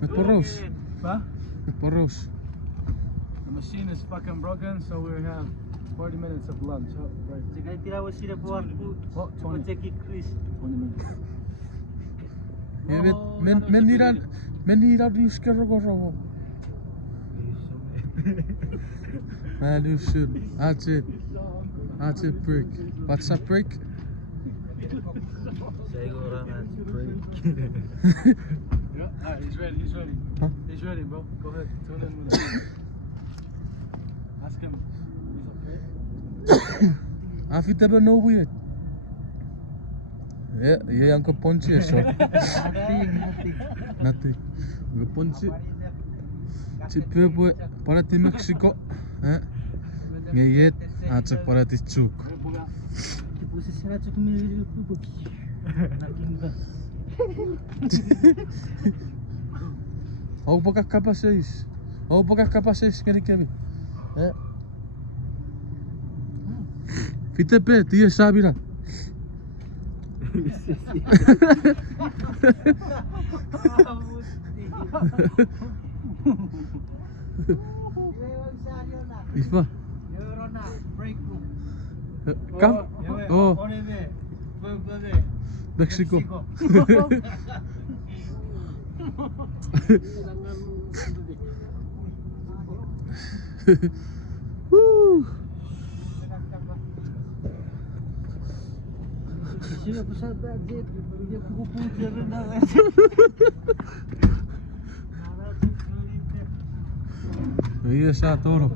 Met Poroos. Huh? Met Poroos. The machine is fucking broken, so we have 40 minutes of lunch. Oh, right. Saya tirawa sila po ako. Oh, 20, Check it, Chris. 20 minutes. Je weet, men hier dat nieuws kerk of zo. Man, you should. That's it. That's it, break. What's that break? Siguro na break. Yeah, alright, he's ready, he's ready. Huh? He's ready, bro. Go ahead, tune in with him. Ask him. He's okay. Have you ever know weird? Yeah, yang ke ponci so. Nothing. Ke ponci. Cipe buat para di Mexico. Ngeyet acak para di Chuk. Puso sila sa kumili po. Nakimba. Ou baka capacês. Ou baka capacês kami. Fite pe, dia sabi na. Ifa. Kam? Oh, Mexico. Woo. Sila po sa budget. Hindi po po rin na. Iya sa torok.